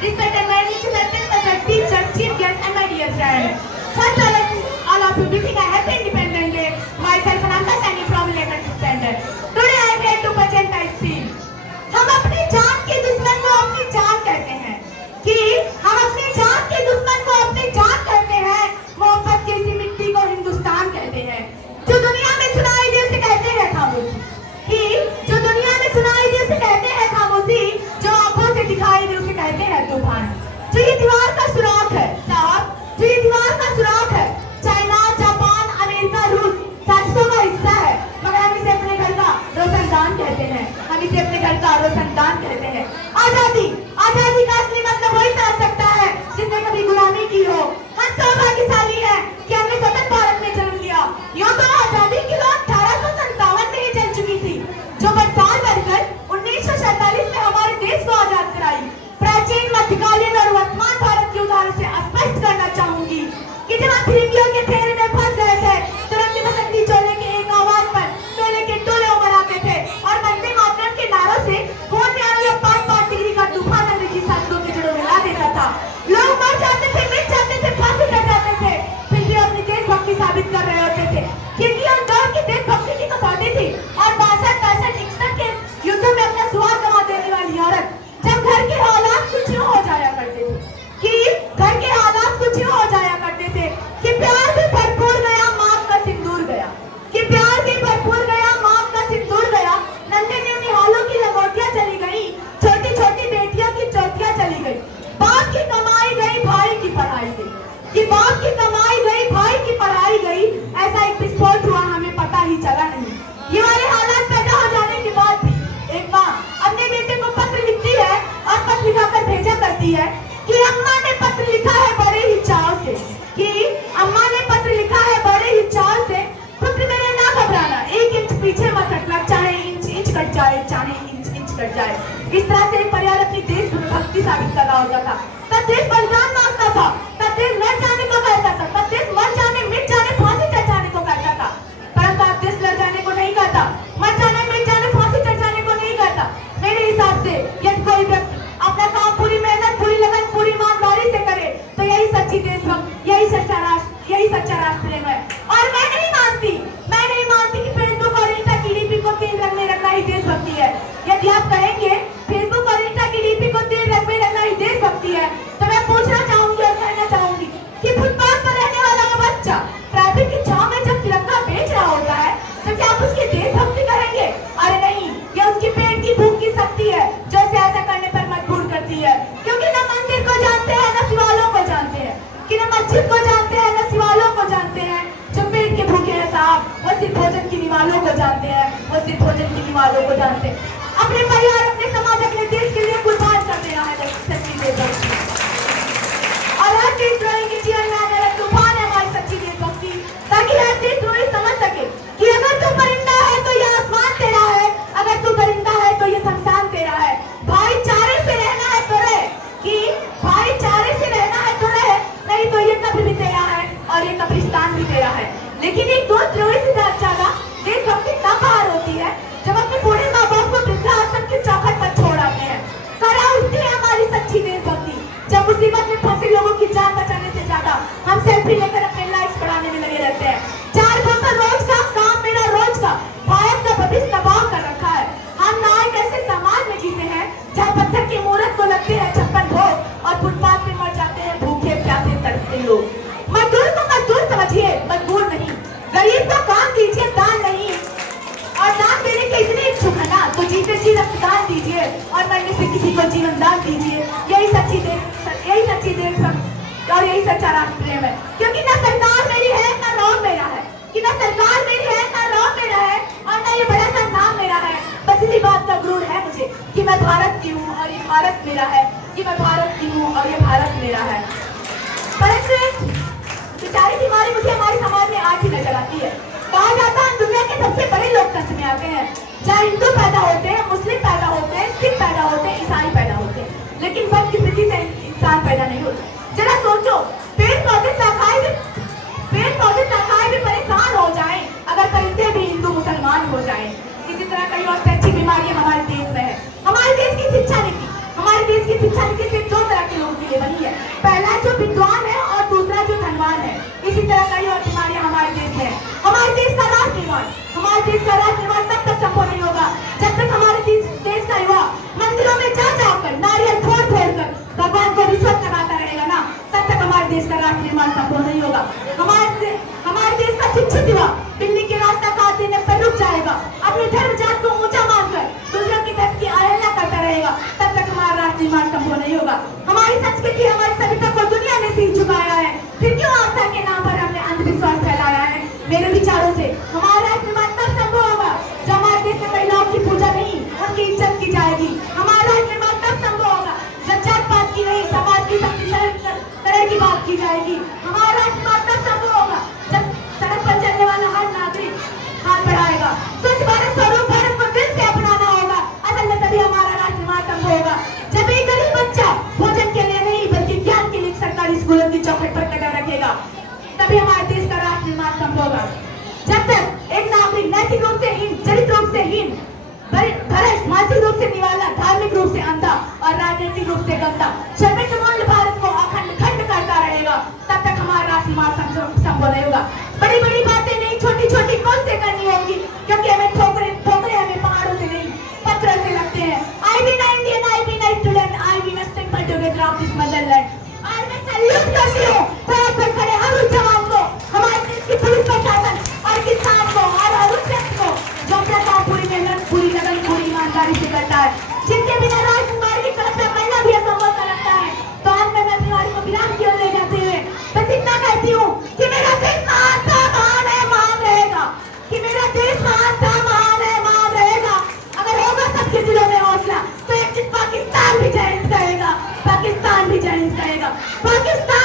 respected Manager, teachers, chief guests, and my dear friends. First all of you wishing a happy Independence Day. Myself Ananda Saini from 11th standard. Today I am here to present my speech. हम अपनी जान के दुश्मन को अपनी जान कहते हैं कि हम अपनी जान के दुश्मन को अपनी जान कहते हैं। मोहब्बत की इसी मिट्टी को हिंदुस्तान कहते हैं। जो दुनिया में सुनाई दे उसे कहते हैं खामोशी, कि जो दुनिया में सुनाई दे उसे कहते हैं खामोशी, जो आंखों से दिखाई दे उसे कहते हैं तूफान। जो ये दीवार का सुराख है साहब, जो ये दीवार का सुराख है, चाइना, जापान, अमेरिका, रूस साजिशों का हिस्सा है, मगर हम इसे अपने घर का रोशनदान कहते हैं। हम इसे अपने घर का रोशनदान कहते हैं। आजादी, आजादी का असली मतलब वही समझ सकता है जिसने कभी गुलामी की हो। हम सौभाग्यशाली हैं कि हमने स्वतंत्र भारत में जन्म लिया। यूं तो आजादी की लौ 1857 में ही जल चुकी थी, जो बरसात भरकर 1947 में हमारे देश को आजाद कराई। प्राचीन, मध्यकालीन और वर्तमान भारत के उदाहरण से स्पष्ट करना चाहूंगी कि जब हम फिरंगियों के फेरे में फंस गए थे, तुरंत बसंती चोले के एक आवाज पर टोले के टोले उमड़ आते थे और वंदे मातरम के नारों से खून में आने 5-5 डिग्री का तूफान अंग्रेजी शासकों के जड़ों में ला देता था। लोग मर जाते थे, मिट जाते थे, फांसी चढ़ जाते थे, फिर भी अपनी देशभक्ति साबित कर रहे होते थे, क्योंकि हम दौर की देशभक्ति की कसौटी थी। और 62-63 के युद्धों में अपना सुहाग गंवा देने वाली औरत, जब घर के हालात कुछ यूं हो जाया करते थे, कि घर के हालात कुछ यूं हो जाया करते थे कि प्यार भी भरपूर गया, माँ का सिंदूर गया, कि प्यार भी भरपूर गया, माँ का सिंदूर गया। नन्हे ने निहालों की लंगोटियां चली गई, छोटी छोटी बेटियों की चोटियां चली गई। बाप की कमाई गई, भाई की पढ़ाई गई, कि बाप की कमाई गई, भाई की पढ़ाई गई। ऐसा एक विस्फोट हुआ, हमें पता ही चला नहीं। ये वाले हालात पैदा हो जाने के बाद भी एक माँ अपने बेटे को पत्र लिखती है और पत्र लिखाकर भेजा करती है कि अम्मा ने पत्र लिखा है बड़े ही चाव से, कि अम्मा ने पत्र लिखा है बड़े ही चाव से, पुत्र मेरे ना घबराना, 1 इंच पीछे मत हटना, चाहे इंच कट जाए, चाहे इंच कट जाए। इस तरह से परिवार अपनी देशभक्ति साबित कर रहा होता था। तब देश बलिदान मांगता था, तब देश लड़ जाने को कहता था, तब देश मर जाने, मिट जाने, फांसी चढ़ जाने को कहता था। परंतु अब देश लड़ जाने को नहीं कहता, मर जाने, मिट जाने, फांसी चढ़ जाने को नहीं कहता। मेरे हिसाब से यदि कोई व्यक्ति अपना काम पूरी मेहनत, पूरी लगन, पूरी ईमानदारी से करे तो यही सच्ची देशभक्ति, यही सच्चा राष्ट्र, यही सच्चा राष्ट्र प्रेम है। और मैं नहीं मानती कि फेसबुक और इंस्टा की डीपी को 3 रंग में रखना ही देशभक्ति है। यदि आप कहेंगे फेसबुक और इंस्टा की डीपी को 3 रंग में रखना ही देशभक्ति है, तो मैं पूछना चाहूंगी और कहना चाहूंगी कि फुटपाथ पर रहने वाला वो बच्चा ट्रैफिक की छांव में जब तिरंगा बेच रहा होता है, तो क्या आप उसकी देशभक्ति करेंगे? अरे नहीं, ये उसकी पेट की भूख की शक्ति है जो इसे ऐसा करने पर मजबूर करती है। क्योंकि न मंदिर को जानते हैं, न शिवालों को जानते हैं, कि न मस्जिद को जानते हैं, न शिवालों को जानते हैं। जो पेट के भूखे हैं साहब, वो सिर्फ भोजन की निवालों को जानते हैं, वो सिर्फ भोजन की निवालों को जानते हैं। अपने परिवार, अपने समाज, अपने देश के लिए कुर्बान कर देना है सच्ची देशभक्ति। और हर देशद्रोही के जीवन में आने वाला तूफान है हमारी सच्ची देशभक्ति, ताकि हर देशद्रोही समझ सके कि अगर तू परिंदा है तो ये आसमान तेरा है, अगर तू परिंदा है तो ये शमशान तेरा है। भाईचारे से रहना है तो रह, कि भाईचारे से रहना है तो रह, नहीं तो ये कब्र भी तेरा है और ये कब्रिस्तान भी तेरा है। लेकिन एक देशद्रोही से ज्यादा देशभक्ति तब बाहर होती है जब अपने बूढ़े माँ बाप को वृद्धाश्रम की चौखट पर छोड़ आते हैं। करा उठती है हमारी सच्ची देशभक्ति जब मुसीबत में फंसे लोगों की जान बचाने से ज्यादा हम सेल्फी लेकर अपने लाइक्स बढ़ाने में लगे रहते हैं। 4 बोतल रोज का काम मेरा रोज का, भारत का भविष्य तबाह कर रखा है। हम ना एक ऐसे समाज में जीते हैं जहाँ पत्थर की मूर्त को लगते हैं 56 भोग और फुटपाथ पे मर जाते हैं भूखे प्यासे तड़पते लोग। मजदूर को मजदूर समझिए, मजबूर नहीं। गरीब को काम दीजिए, दान नहीं। और दान देने के इतने इच्छुक है ना, तो जीते जी रक्तदान दीजिए और मरने से किसी को जीवन दान दीजिए। यही सच्ची देश और यही सच्चा राष्ट्र प्रेम है। क्योंकि ना सरकार मेरी है, ना रौब मेरा है, कि ना सरकार मेरी है, ना रौब मेरा है, और ना ये बड़ा सा नाम मेरा है। बस इसी बात का गुरूर है मुझे कि मैं भारत की हूँ और ये भारत मेरा है, कि मैं भारत की हूँ और ये भारत मेरा है। परंतु बेचारी बीमारी मुझे हमारे समाज में आज ही नजर आती है। कहा जाता है दुनिया के सबसे बड़े लोकतंत्र में आते हैं, चाहे हिंदू पैदा होते हैं, मुस्लिम पैदा होते हैं, सिख पैदा होते हैं, ईसाई पैदा होते हैं, लेकिन बदकिस्मती से इंसान पैदा नहीं होते। जरा सोचो, पेड़ पौधे शाखाएं भी परेशान हो जाएं अगर परिंदे भी हिंदू मुसलमान हो जाएं। इसी तरह कई और अच्छी बीमारियां हमारे देश में है। हमारे देश की शिक्षा नीति सिर्फ 2 तरह की विद्वान है और दूसरा जो धनवान है। इसी तरह कई और बीमारियां हमारे देश में है। हमारे देश का राष्ट्र निर्माण तब तक संभव नहीं होगा जब तक हमारे देश का युवा मंदिरों में जा जाकर नारियल फोड़ कर भगवान को रिश्वत लगाता रहेगा ना, तब तक हमारे देश का राष्ट्र निर्माण संभव नहीं होगा। हमारे देश का शिक्षित युवा दिल्ली के रास्ता काट देने पर रुक जाएगा, अपने धर्म जात को ऊंचा मानकर दूसरों की धर्म की अवहेलना करता रहेगा, तब तक हमारा राष्ट्र निर्माण संभव नहीं होगा। हमारी संस्कृति हमारी सभ्यता को दुनिया ने सिर झुकाया है, फिर क्यों आस्था के नाम पर हमने अंधविश्वास फैलाया है? मेरे विचारों से हमारा राष्ट्र निर्माण तब संभव होगा जब हमारे देश में महिलाओं की पूजा नहीं उनकी इज्जत की जाएगी। हमारा राष्ट्र निर्माण तब संभव होगा जब जात पात की नहीं समाज की तरह की बात की जाएगी। हमारा राष्ट्र निर्माण तब संभव होगा जब सड़क पर चलने वाला हर नागरिक हाथ बढ़ाएगा। स्वच्छ भारत स्वरूप भारत को दिल से अपनाना होगा। असल में तभी हमारा राष्ट्र निर्माण संभव होगा जब एक गरीब बच्चा भोजन के लिए नहीं बल्कि ज्ञान के लिए सरकारी स्कूलों की चौखट पर कदम रखेगा, तभी हमारे देश का राष्ट्र निर्माण संभव होगा। जब तक एक नागरिक नैतिक रूप से हीन, चरित्र रूप से हीन, भ्रष्ट, मानसिक रूप से निवाला, धार्मिक रूप से अंधा और राजनीतिक रूप से गंदा शर्मिंदमूल भारत को अखंड खंड करता रहेगा, तब तक हमारा राष्ट्र निर्माण संभव नहीं होगा। बड़ी बड़ी बातें नहीं, छोटी छोटी कौन से करनी होगी, क्योंकि हमें ठोकरे हमें पहाड़ों से नहीं पत्थरों से लगते हैं। I be an Indian, I be a student, I be a simple together of this motherland। और मैं सैल्यूट करती हूँ सड़क पर खड़े हर उस जवान को, हमारे देश की पुलिस प्रशासन और किसान को और हर उस व्यक्ति को जो अपना काम पूरी मेहनत, पूरी लगन, पूरी ईमानदारी से करता है, जिनके बिना राष्ट्र निर्माण की कल्पना करना भी असंभव सा लगता है। तो आज मैं अपनी वारी को विराम की ओर ले जाते हुए बस इतना कहती हूँ कि मेरा देश महान था, महान है, महान रहेगा। कि मेरा देश महान था, महान है, महान रहेगा। अगर होगा सबके दिलों में हौसला तो एक दिन पाकिस्तान भी जय हिंद कहेगा, पाकिस्तान भी जय हिंद कहेगा, पाकिस्तान